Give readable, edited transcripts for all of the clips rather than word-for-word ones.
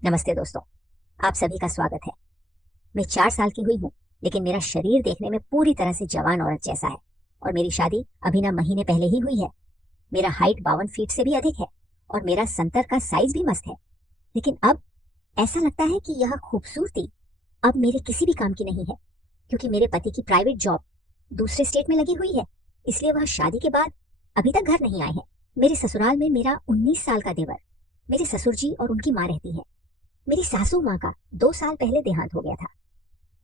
नमस्ते दोस्तों, आप सभी का स्वागत है। मैं 4 साल की हुई हूँ, लेकिन मेरा शरीर देखने में पूरी तरह से जवान औरत जैसा है और मेरी शादी अभी ना महीने पहले ही हुई है। मेरा हाइट 52 फीट से भी अधिक है और मेरा संतर का साइज भी मस्त है। लेकिन अब ऐसा लगता है कि यह खूबसूरती अब मेरे किसी भी काम की नहीं है, क्योंकि मेरे पति की प्राइवेट जॉब दूसरे स्टेट में लगी हुई है। इसलिए वह शादी के बाद अभी तक घर नहीं आए हैं। मेरे ससुराल में मेरा 19 साल का देवर, मेरे ससुर जी और उनकी माँ रहती है। मेरी सासू माँ का 2 साल पहले देहांत हो गया था।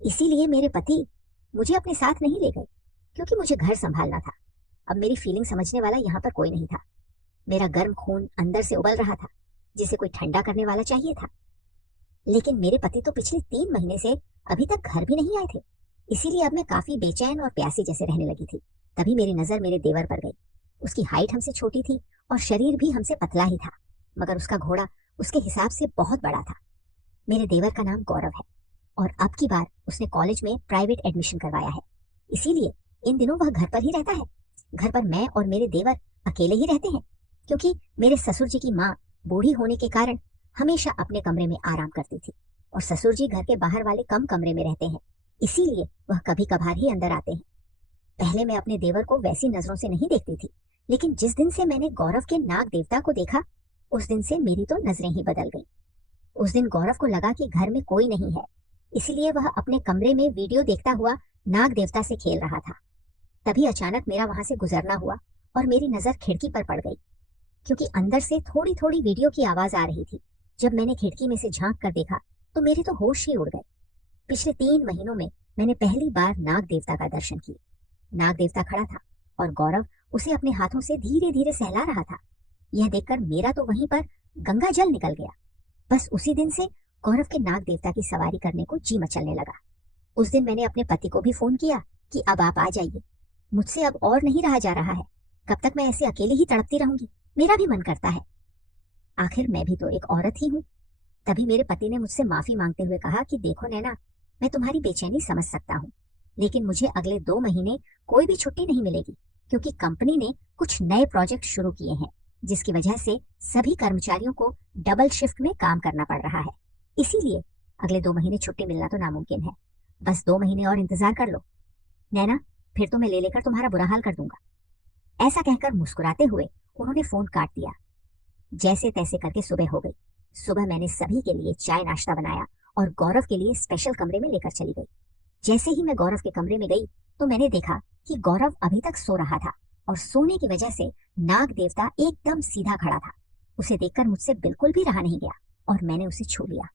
इसीलिए मेरे पति मुझे अपने साथ नहीं ले गए, क्योंकि मुझे घर संभालना था। अब मेरी फीलिंग समझने वाला यहाँ पर कोई नहीं था। मेरा गर्म खून अंदर से उबल रहा था, जिसे कोई ठंडा करने वाला चाहिए था। लेकिन मेरे पति तो पिछले 3 महीने से अभी तक घर भी नहीं आए थे। इसीलिए अब मैं काफी बेचैन और प्यासी जैसे रहने लगी थी। तभी मेरी नजर मेरे देवर पर गई। उसकी हाइट हमसे छोटी थी और शरीर भी हमसे पतला ही था, मगर उसका घोड़ा उसके हिसाब से बहुत बड़ा था। मेरे देवर का नाम गौरव है और अब की बार उसने कॉलेज में प्राइवेट एडमिशन करवाया है। इसीलिए इन दिनों वह घर पर ही रहता है। घर पर मैं और मेरे देवर अकेले ही रहते हैं, क्योंकि मेरे ससुर जी की माँ बूढ़ी होने के कारण हमेशा अपने कमरे में आराम करती थी और ससुर जी घर के बाहर वाले कम कमरे में रहते हैं। इसीलिए वह कभी कभार ही अंदर आते हैं। पहले मैं अपने देवर को वैसी नजरों से नहीं देखती थी, लेकिन जिस दिन से मैंने गौरव के नाग देवता को देखा, उस दिन से मेरी तो नजरें ही बदल गईं। उस दिन गौरव को लगा कि घर में कोई नहीं है, इसलिए वह अपने कमरे में वीडियो देखता हुआ नाग देवता से खेल रहा था। तभी अचानक मेरा वहां से गुजरना हुआ और मेरी नजर खिड़की पर पड़ गई, क्योंकि अंदर से थोड़ी थोड़ी वीडियो की आवाज आ रही थी। जब मैंने खिड़की में से झांक कर देखा तो मेरे तो होश ही उड़ गए। पिछले 3 महीनों में मैंने पहली बार नाग देवता का दर्शन किया। नाग देवता खड़ा था और गौरव उसे अपने हाथों से धीरे धीरे सहला रहा था। यह देखकर मेरा तो वहीं पर गंगा जल निकल गया। बस उसी दिन से गौरव के नाग देवता की सवारी करने को जी मचलने लगा। उस दिन मैंने अपने पति को भी फोन किया कि अब आप आ जाइए, मुझसे अब और नहीं रहा जा रहा है। कब तक मैं ऐसे अकेले ही तड़पती रहूंगी, मेरा भी मन करता है। आखिर मैं भी तो एक औरत ही हूँ। तभी मेरे पति ने मुझसे माफी मांगते हुए कहा कि देखो नैना, मैं तुम्हारी बेचैनी समझ सकता हूँ, लेकिन मुझे अगले 2 महीने कोई भी छुट्टी नहीं मिलेगी, क्योंकि कंपनी ने कुछ नए प्रोजेक्ट शुरू किए हैं, जिसकी वजह से सभी कर्मचारियों को डबल शिफ्ट में काम करना पड़ रहा है। इसीलिए अगले 2 महीने छुट्टी मिलना तो नामुमकिन है। बस 2 महीने और इंतजार कर लो नैना, फिर तो मैं ले लेकर तुम्हारा बुरा हाल कर दूंगा। ऐसा कहकर मुस्कुराते हुए उन्होंने फोन काट दिया। जैसे तैसे करके सुबह हो गई। सुबह मैंने सभी के लिए चाय नाश्ता बनाया और गौरव के लिए स्पेशल कमरे में लेकर चली गई। जैसे ही मैं गौरव के कमरे में गई तो मैंने देखा कि गौरव अभी तक सो रहा था और सोने की वजह से नाग देवता एकदम सीधा खड़ा था। उसे देखकर मुझसे बिल्कुल भी रहा नहीं गया और मैंने उसे छू लिया।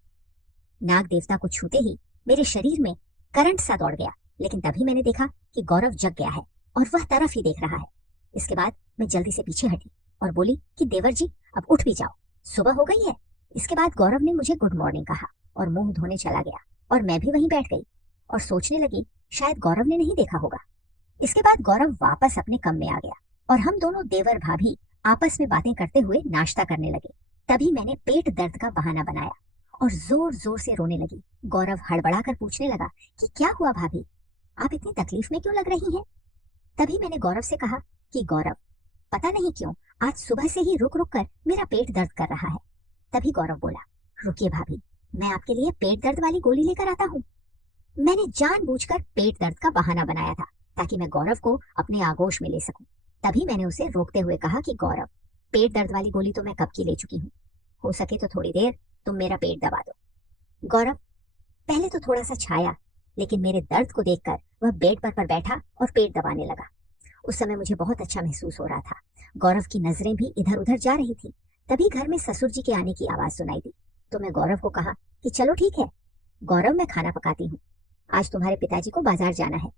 नाग देवता को छूते ही मेरे शरीर में करंट सा दौड़ गया, लेकिन तभी मैंने देखा कि गौरव जग गया है और वह तरफ ही देख रहा है। इसके बाद मैं जल्दी से पीछे हटी और बोली कि देवर जी, अब उठ भी जाओ, सुबह हो गई है। इसके बाद गौरव ने मुझे गुड मॉर्निंग कहा और मुंह धोने चला गया और मैं भी वहीं बैठ गई और सोचने लगी शायद गौरव ने नहीं देखा होगा। इसके बाद गौरव वापस अपने कम में आ गया और हम दोनों देवर भाभी आपस में बातें करते हुए नाश्ता करने लगे। तभी मैंने पेट दर्द का बहाना बनाया और जोर जोर से रोने लगी। गौरव हड़बड़ा कर पूछने लगा कि क्या हुआ भाभी, आप इतनी तकलीफ में क्यों लग रही हैं? तभी मैंने गौरव से कहा कि गौरव, पता नहीं क्यों आज सुबह से ही रुक रुक कर मेरा पेट दर्द कर रहा है। तभी गौरव बोला, रुकिए भाभी, मैं आपके लिए पेट दर्द वाली गोली लेकर आता हूँ। मैंने जानबूझकर पेट दर्द का बहाना बनाया था ताकि मैं गौरव को अपने आगोश में ले सकूं। तभी मैंने उसे रोकते हुए कहा कि गौरव, पेट दर्द वाली गोली तो मैं कब की ले चुकी हूँ, हो सके तो थोड़ी देर तुम मेरा पेट दबा दो। गौरव पहले तो थोड़ा सा छाया, लेकिन मेरे दर्द को देखकर वह बेड पर बैठा और पेट दबाने लगा। उस समय मुझे बहुत अच्छा महसूस हो रहा था। गौरव की नजरें भी इधर उधर जा रही थी। तभी घर में ससुर जी के आने की आवाज सुनाई दी, तो मैं गौरव को कहा कि चलो ठीक है गौरव, मैं खाना पकाती हूँ, आज तुम्हारे पिताजी को बाजार जाना है।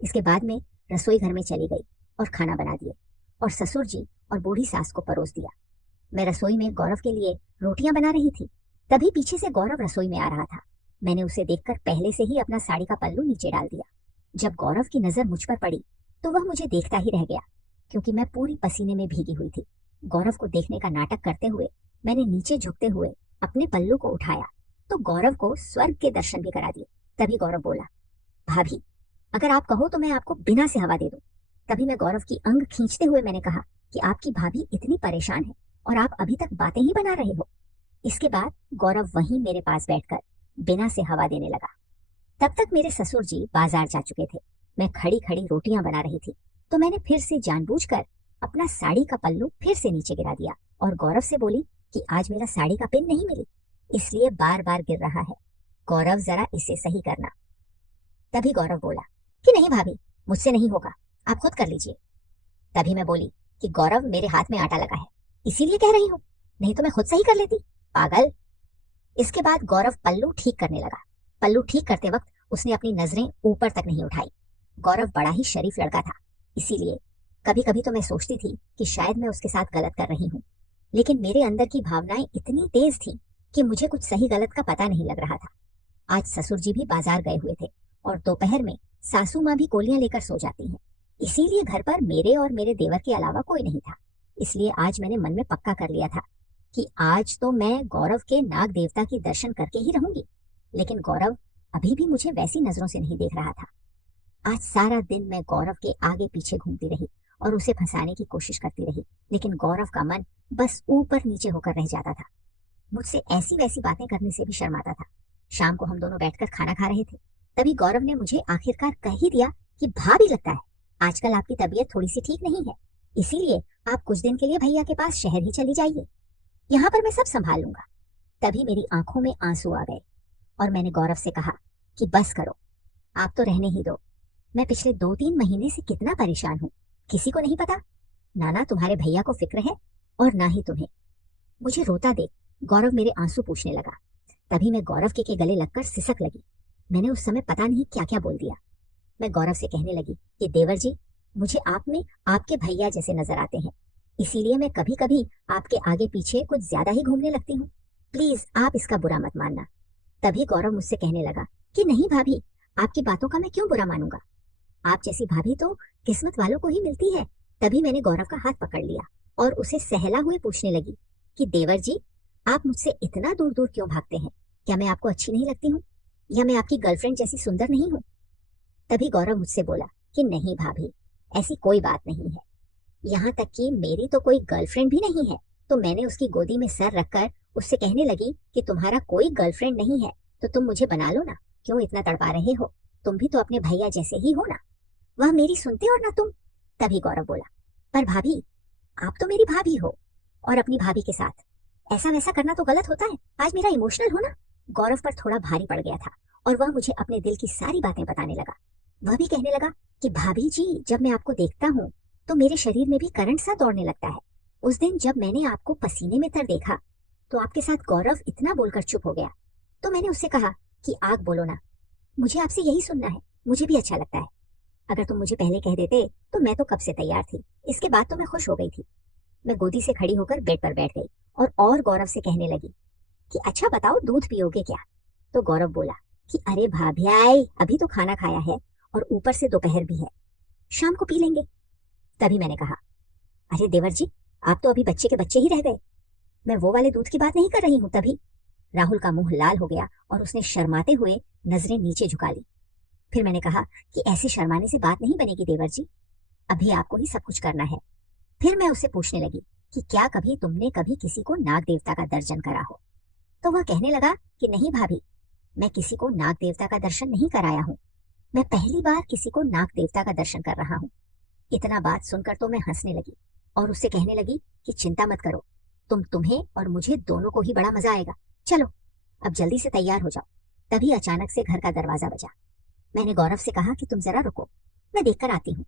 इसके बाद में रसोई घर में चली गई और खाना बना दिए और ससुर जी और बूढ़ी सास को परोस दिया। मैं रसोई में गौरव के लिए रोटियां बना रही थी। तभी पीछे से गौरव रसोई में आ रहा था। मैंने उसे देखकर पहले से ही अपना साड़ी का पल्लू नीचे डाल दिया। जब गौरव की नजर मुझ पर पड़ी तो वह मुझे देखता ही रह गया, क्योंकि मैं पूरी पसीने में भीगी हुई थी। गौरव को देखने का नाटक करते हुए मैंने नीचे झुकते हुए अपने पल्लू को उठाया तो गौरव को स्वर्ग के दर्शन भी करा दिए। तभी गौरव बोला, भाभी, अगर आप कहो तो मैं आपको बिना से हवा दे दूं। तभी मैं गौरव की अंग खींचते हुए मैंने कहा कि आपकी भाभी इतनी परेशान है और आप अभी तक बातें ही बना रहे हो। इसके बाद गौरव वहीं मेरे पास बैठकर बिना से हवा देने लगा। तब तक मेरे ससुर जी बाजार जा चुके थे। मैं खड़ी खड़ी रोटियां बना रही थी तो मैंने फिर से जानबूझकर अपना साड़ी का पल्लू फिर से नीचे गिरा दिया और गौरव से बोली कि आज मेरा साड़ी का पिन नहीं मिली, इसलिए बार बार गिर रहा है। गौरव जरा इसे सही करना। तभी गौरव बोला कि नहीं भाभी, मुझसे नहीं होगा, आप खुद कर लीजिए। तभी मैं बोली कि गौरव मेरे हाथ में आटा लगा है इसीलिए कह रही हूँ, नहीं तो मैं खुद सही कर लेती, पागल। इसके बाद गौरव पल्लू ठीक करने लगा। पल्लू ठीक करते वक्त उसने अपनी नजरें ऊपर तक नहीं उठाई। गौरव बड़ा ही शरीफ लड़का था, इसीलिए कभी कभी तो मैं सोचती थी कि शायद मैं उसके साथ गलत कर रही हूँ, लेकिन मेरे अंदर की भावनाएं इतनी तेज थी कि मुझे कुछ सही गलत का पता नहीं लग रहा था। आज ससुर जी भी बाजार गए हुए थे और दोपहर में सासू माँ भी कोलियां लेकर सो जाती हैं, इसीलिए घर पर मेरे और मेरे देवर के अलावा कोई नहीं था। इसलिए आज मैंने मन में पक्का कर लिया था कि आज तो मैं गौरव के नाग देवता की दर्शन करके ही रहूंगी। लेकिन गौरव अभी भी मुझे वैसी नजरों से नहीं देख रहा था। आज सारा दिन मैं गौरव के आगे पीछे घूमती रही और उसे फंसाने की कोशिश करती रही, लेकिन गौरव का मन बस ऊपर नीचे होकर रह जाता था। मुझसे ऐसी वैसी बातें करने से भी शर्माता था। शाम को हम दोनों बैठकर खाना खा रहे थे, तभी गौरव ने मुझे आखिरकार कह ही दिया कि भाभी लगता है आजकल आपकी तबीयत थोड़ी सी ठीक नहीं है, इसीलिए आप कुछ दिन के लिए भैया के पास शहर ही चली जाइए, यहाँ पर मैं सब संभाल लूंगा। तभी मेरी आंखों में आंसू आ गए और मैंने गौरव से कहा कि बस करो, आप तो रहने ही दो। मैं पिछले 2-3 महीने से कितना परेशान हूँ, किसी को नहीं पता, ना तुम्हारे भैया को फिक्र है और ना ही तुम्हें। मुझे रोता देख गौरव मेरे आंसू पूछने लगा। तभी मैं गौरव के गले लगकर सिसक लगी। मैंने उस समय पता नहीं क्या क्या बोल दिया। मैं गौरव से कहने लगी कि देवर जी, मुझे आप में आपके भैया जैसे नजर आते हैं, इसीलिए मैं कभी कभी आपके आगे पीछे कुछ ज्यादा ही घूमने लगती हूँ, प्लीज आप इसका बुरा मत मानना। तभी गौरव मुझसे कहने लगा कि नहीं भाभी, आपकी बातों का मैं क्यों बुरा मानूंगा, आप जैसी भाभी तो किस्मत वालों को ही मिलती है। तभी मैंने गौरव का हाथ पकड़ लिया और उसे सहला हुए पूछने लगी कि देवर जी, आप मुझसे इतना दूर दूर क्यों भागते हैं, क्या मैं आपको अच्छी नहीं लगती हूँ या मैं आपकी गर्लफ्रेंड जैसी सुंदर नहीं हूँ? तभी गौरव मुझसे बोला कि नहीं भाभी, ऐसी कोई बात नहीं है, यहाँ तक कि मेरी तो कोई गर्लफ्रेंड भी नहीं है। तो मैंने उसकी गोदी में सर रखकर उससे कहने लगी कि तुम्हारा कोई गर्लफ्रेंड नहीं है तो तुम मुझे बना लो ना, क्यों इतना तड़पा रहे हो, तुम भी तो अपने भैया जैसे ही हो ना, वह मेरी सुनते और ना तुम। तभी गौरव बोला पर भाभी, आप तो मेरी भाभी हो और अपनी भाभी के साथ ऐसा वैसा करना तो गलत होता है, आज मेरा इमोशनल होना गौरव पर थोड़ा भारी पड़ गया था और वह मुझे अपने दिल की सारी बातें बताने लगा। वह भी कहने लगा कि भाभी जी, जब मैं आपको देखता हूँ तो मेरे शरीर में भी करंट सा दौड़ने लगता है। उस दिन जब मैंने आपको पसीने में तर देखा तो आपके साथ गौरव इतना बोलकर चुप हो गया, तो मैंने उससे कहा कि आग बोलो ना, मुझे आपसे यही सुनना है, मुझे भी अच्छा लगता है। अगर तुम मुझे पहले कह देते तो मैं तो कब से तैयार थी, इसके बाद तो मैं खुश हो गई थी। मैं गोदी से खड़ी होकर बेड पर बैठ गई और गौरव से कहने लगी कि अच्छा बताओ, दूध पियोगे क्या? तो गौरव बोला कि अरे भाभी, अभी तो खाना खाया है और ऊपर से दोपहर भी है, शाम को पी लेंगे। तभी मैंने कहा अरे देवर जी, आप तो अभी बच्चे के बच्चे ही रह गए, मैं वो वाले दूध की बात नहीं कर रही हूँ। तभी राहुल का मुंह लाल हो गया और उसने शर्माते हुए नजरें नीचे झुका ली। फिर मैंने कहा कि ऐसे शर्माने से बात नहीं बनेगी देवर जी, अभी आपको ही सब कुछ करना है। फिर मैं उससे पूछने लगी कि क्या कभी तुमने कभी किसी को नाग देवता का दर्शन करा हो? तो वह कहने लगा कि नहीं भाभी, मैं किसी को नाग देवता का दर्शन नहीं कराया हूँ, मैं पहली बार किसी को नाग देवता का दर्शन कर रहा हूँ। इतना बात सुनकर तो मैं हंसने लगी और उससे कहने लगी कि चिंता मत करो, तुम्हें और मुझे दोनों को ही बड़ा मजा आएगा, चलो अब जल्दी से तैयार हो जाओ। तभी अचानक से घर का दरवाजा बजा। मैंने गौरव से कहा कि तुम जरा रुको, मैं देखकर आती हूँ।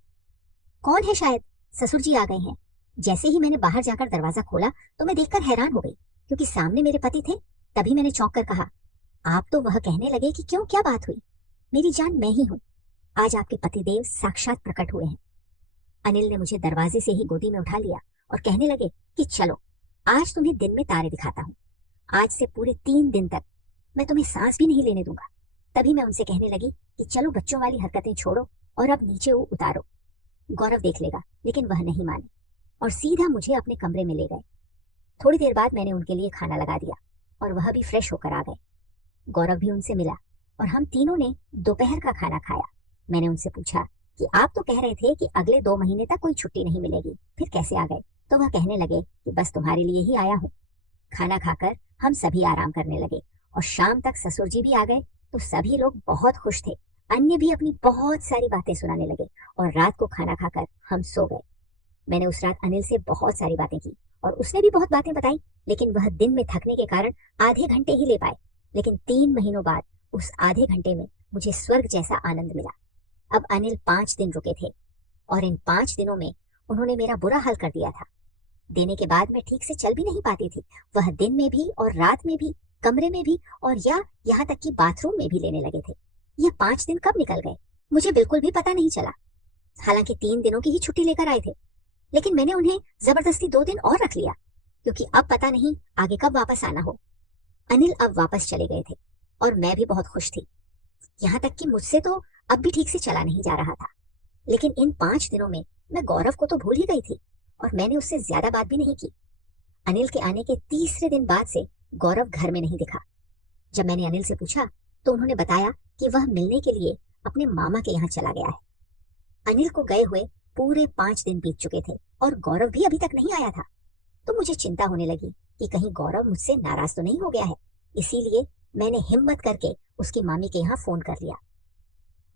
कौन है? शायद ससुर जी आ गए हैं। जैसे ही मैंने बाहर जाकर दरवाजा खोला तो मैं देखकर हैरान हो गई, क्योंकि सामने मेरे पति थे। तभी मैंने चौंक कर कहा आप तो वह कहने लगे कि क्यों, क्या बात हुई? मेरी जान, मैं ही हूँ, आज आपके पतिदेव साक्षात प्रकट हुए हैं। अनिल ने मुझे दरवाजे से ही गोदी में उठा लिया और कहने लगे कि चलो आज तुम्हें दिन में तारे दिखाता हूँ, आज से पूरे 3 दिन तक मैं तुम्हें सांस भी नहीं लेने दूंगा। तभी मैं उनसे कहने लगी कि चलो बच्चों वाली हरकतें छोड़ो और अब नीचे उतारो, गौरव देख लेगा। लेकिन वह नहीं माने और सीधा मुझे अपने कमरे में ले गए। थोड़ी देर बाद मैंने उनके लिए खाना लगा दिया और वह भी फ्रेश होकर आ गए। गौरव भी उनसे मिला और हम तीनों ने दोपहर का खाना खाया। मैंने उनसे पूछा कि आप तो कह रहे थे कि अगले 2 महीने तक कोई छुट्टी नहीं मिलेगी, फिर कैसे आ गए? तो वह कहने लगे कि बस तुम्हारे लिए ही आया हूँ। खाना खाकर हम सभी आराम करने लगे और शाम तक ससुर जी भी आ गए तो सभी लोग बहुत खुश थे। अन्य भी अपनी बहुत सारी बातें सुनाने लगे और रात को खाना खाकर हम सो गए। मैंने उस रात अनिल से बहुत सारी बातें की और उसने भी बहुत बातें बताई, लेकिन वह दिन में थकने के कारण आधे घंटे ही ले पाए। लेकिन 3 महीनों बाद उस आधे घंटे में मुझे स्वर्ग जैसा आनंद मिला। अब अनिल 5 दिन रुके थे और इन 5 दिनों में उन्होंने मेरा बुरा हाल कर दिया था। देने के बाद मैं ठीक से चल भी नहीं पाती थी। वह दिन में भी और रात में भी, कमरे में भी और यहाँ तक कि बाथरूम में भी लेने लगे थे। ये 5 दिन कब निकल गए मुझे बिल्कुल भी पता नहीं चला। हालांकि 3 दिनों की ही छुट्टी लेकर आए थे, लेकिन मैंने उन्हें जबरदस्ती 2 दिन और रख लिया क्योंकि अब पता नहीं आगे कब वापस आना हो। अनिल अब वापस चले गए थे और मैं भी बहुत खुश थी। यहाँ तक कि मुझसे तो अब भी ठीक से चला नहीं जा रहा था। लेकिन इन 5 दिनों में मैं गौरव को तो भूल ही गई थी और मैंने उससे ज्यादा बात भी नहीं की। अनिल के आने के तीसरे दिन बाद से गौरव घर में नहीं दिखा। जब मैंने अनिल से पूछा तो उन्होंने बताया कि वह मिलने के लिए अपने मामा के यहाँ चला गया है। अनिल को गए हुए पूरे 5 दिन बीत चुके थे और गौरव भी अभी तक नहीं आया था। तो मुझे चिंता होने लगी कि कहीं गौरव मुझसे नाराज तो नहीं हो गया है। इसीलिए मैंने हिम्मत करके उसकी मामी के यहाँ फोन कर लिया।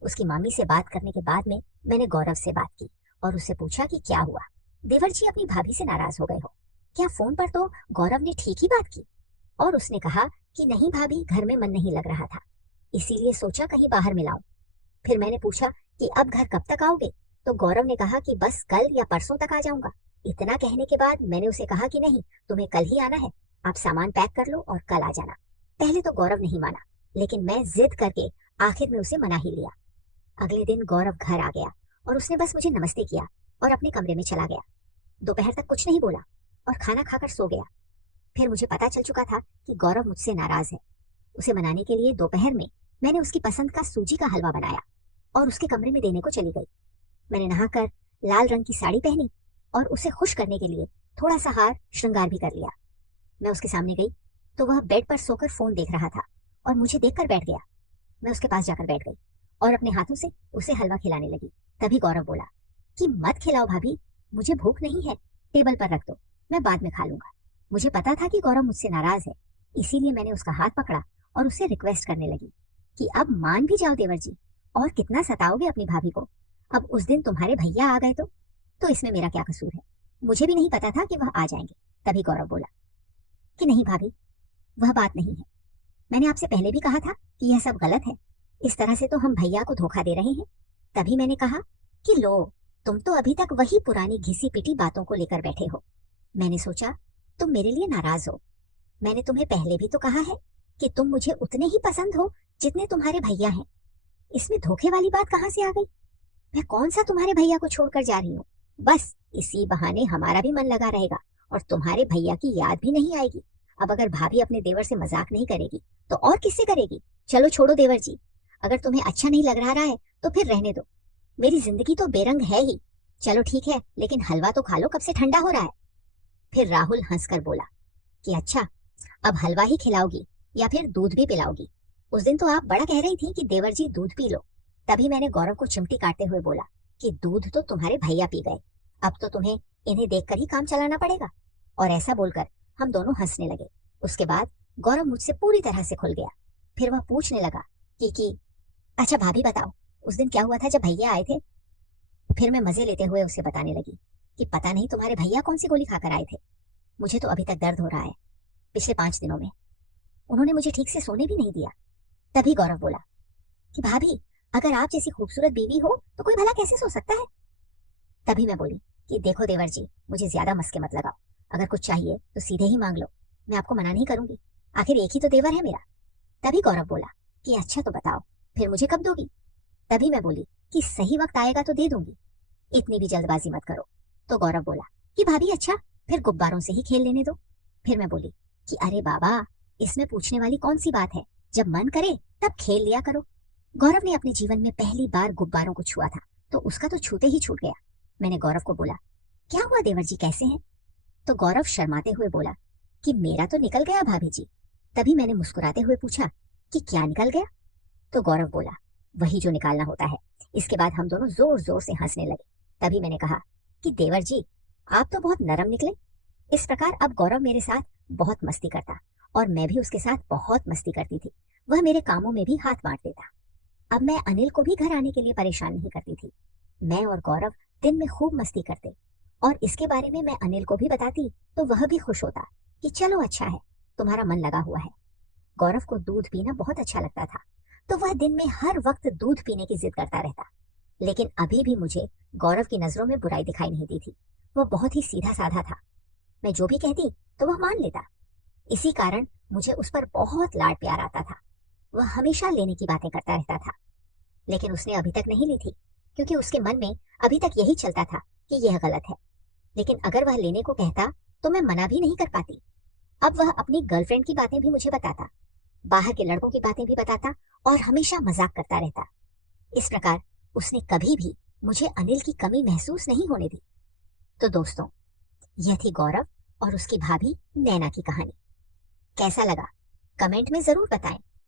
उसकी मामी से बात करने के बाद में मैंने गौरव से बात की और उससे पूछा कि क्या हुआ, देवर जी अपनी भाभी से नाराज हो गए हो क्या? फोन पर तो गौरव ने ठीक ही बात की और उसने कहा कि नहीं भाभी, घर में मन नहीं लग रहा था, इसीलिए सोचा कहीं बाहर मिलाऊं। फिर मैंने पूछा कि अब घर कब तक आओगे? तो गौरव ने कहा कि बस कल या परसों तक आ जाऊंगा। इतना कहने के बाद मैंने उसे कहा कि नहीं, तुम्हें कल ही आना है, आप सामान पैक कर लो और कल आ जाना। पहले तो गौरव नहीं माना, लेकिन मैं जिद करके आखिर में उसे मना ही लिया। अगले दिन गौरव घर आ गया और उसने बस मुझे नमस्ते किया और अपने कमरे में चला गया। दोपहर तक कुछ नहीं बोला और खाना खाकर सो गया। फिर मुझे पता चल चुका था कि गौरव मुझसे नाराज है। उसे मनाने के लिए दोपहर में मैंने उसकी पसंद का सूजी का हलवा बनाया और उसके कमरे में देने को चली गई। मैंने नहाकर लाल रंग की साड़ी पहनी और उसे खुश करने के लिए थोड़ा सा हार श्रृंगार भी कर लिया। मैं उसके सामने गई तो वह बेड पर सोकर फोन देख रहा था और मुझे देखकर बैठ गया। मैं उसके पास जाकर बैठ गई और अपने हाथों से उसे हलवा खिलाने लगी। तभी गौरव बोला कि मत खिलाओ भाभी, मुझे भूख नहीं है, टेबल पर रख दो, मैं बाद में खा लूंगा। मुझे पता था कि गौरव मुझसे नाराज है, इसीलिए मैंने उसका हाथ पकड़ा और उससे रिक्वेस्ट करने लगी कि अब मान भी जाओ देवर जी, और कितना सताओगे अपनी भाभी को? अब उस दिन तुम्हारे भैया आ गए तो इसमें मेरा क्या कसूर है? मुझे भी नहीं पता था कि वह आ जाएंगे। तभी गौरव बोला कि नहीं भाभी, वह बात नहीं है, मैंने आपसे पहले भी कहा था कि यह सब गलत है, इस तरह से तो हम भैया को धोखा दे रहे हैं। तभी मैंने कहा कि लो, तुम तो अभी तक वही पुरानी घिसी पिटी बातों को लेकर बैठे हो। मैंने सोचा तुम मेरे लिए नाराज हो। मैंने तुम्हें पहले भी तो कहा है कि तुम मुझे उतने ही पसंद हो जितने तुम्हारे भैया हैं। इसमें धोखे वाली बात कहाँ से आ गई? मैं कौन सा तुम्हारे भैया को छोड़कर जा रही हूँ? बस इसी बहाने हमारा भी मन लगा रहेगा और तुम्हारे भैया की याद भी नहीं आएगी। अब अगर भाभी अपने देवर से मजाक नहीं करेगी तो और किससे करेगी? चलो छोड़ो देवर जी, अगर तुम्हें अच्छा नहीं लग रहा है तो फिर रहने दो, मेरी जिंदगी तो बेरंग है ही। चलो ठीक है, लेकिन हलवा तो खा लो, कब से ठंडा हो रहा है। फिर राहुल हंसकर बोला कि अच्छा, अब हलवा ही खिलाओगी या फिर दूध भी पिलाओगी? उस दिन तो आप बड़ा कह रही थी कि देवर जी दूध पी लो। तभी मैंने गौरव को चिमटी काटते हुए बोला कि दूध तो तुम्हारे भैया पी गए, अब तो तुम्हें इन्हें देखकर ही काम चलाना पड़ेगा। और ऐसा बोलकर हम दोनों हंसने लगे। उसके बाद गौरव मुझसे पूरी तरह से खुल गया। फिर वह पूछने लगा कि अच्छा भाभी बताओ, उस दिन क्या हुआ था जब भैया आए थे? फिर मैं मजे लेते हुए उसे बताने लगी कि पता नहीं तुम्हारे भैया कौन सी गोली खाकर आए थे, मुझे तो अभी तक दर्द हो रहा है। पिछले 5 दिनों में उन्होंने मुझे ठीक से सोने भी नहीं दिया। तभी गौरव बोला कि भाभी, अगर आप जैसी खूबसूरत बीवी हो तो कोई भला कैसे सो सकता है? तभी मैं बोली कि देखो देवर जी, मुझे ज्यादा मस्के मत लगाओ, अगर कुछ चाहिए तो सीधे ही मांग लो, मैं आपको मना नहीं करूंगी, आखिर एक ही तो देवर है मेरा। तभी गौरव बोला कि अच्छा तो बताओ, फिर मुझे कब दोगी? तभी मैं बोली कि सही वक्त आएगा तो दे दूंगी, इतनी भी जल्दबाजी मत करो। तो गौरव बोला कि भाभी अच्छा, फिर गुब्बारों से ही खेल लेने दो। फिर मैं बोली कि अरे बाबा, इसमें पूछने वाली कौन सी बात है, जब मन करे तब खेल लिया करो। गौरव ने अपने जीवन में पहली बार गुब्बारों को छुआ था तो उसका तो छूते ही छूट गया। मैंने गौरव को बोला, क्या हुआ देवर जी, कैसे हैं? तो गौरव शर्माते हुए बोला कि मेरा तो निकल गया भाभी जी। तभी मैंने मुस्कुराते हुए पूछा कि क्या निकल गया? तो गौरव बोला, वही जो निकालना होता है। इसके बाद हम दोनों जोर जोर से हंसने लगे। तभी मैंने कहा कि देवर जी, आप तो बहुत नरम निकले। इस प्रकार अब गौरव मेरे साथ बहुत मस्ती करता और मैं भी उसके साथ बहुत मस्ती करती थी। वह मेरे कामों में भी हाथ मार देता। अब मैं अनिल को भी घर आने के लिए परेशान नहीं करती थी। मैं और गौरव दिन में खूब मस्ती करते और इसके बारे में मैं अनिल को भी बताती तो वह भी खुश होता कि चलो अच्छा है, तुम्हारा मन लगा हुआ है। गौरव को दूध पीना बहुत अच्छा लगता था, तो वह दिन में हर वक्त दूध पीने की जिद करता रहता। लेकिन अभी भी मुझे गौरव की नजरों में बुराई दिखाई नहीं दी थी। वह बहुत ही सीधा साधा था। मैं जो भी कहती तो वह मान लेता। इसी कारण मुझे उस पर बहुत लाड प्यार आता था। वह हमेशा लेने की बातें करता रहता था, लेकिन उसने अभी तक नहीं ली थी, क्योंकि उसके मन में अभी तक यही चलता था कि यह गलत है। लेकिन अगर वह लेने को कहता तो मैं मना भी नहीं कर पाती। अब वह अपनी गर्लफ्रेंड की बातें भी मुझे बताता, बाहर के लड़कों की बातें भी बताता और हमेशा मजाक करता रहता। इस प्रकार उसने कभी भी मुझे अनिल की कमी महसूस नहीं होने दी। तो दोस्तों, यह थी गौरव और उसकी भाभी नैना की कहानी। कैसा लगा कमेंट में जरूर बताएं।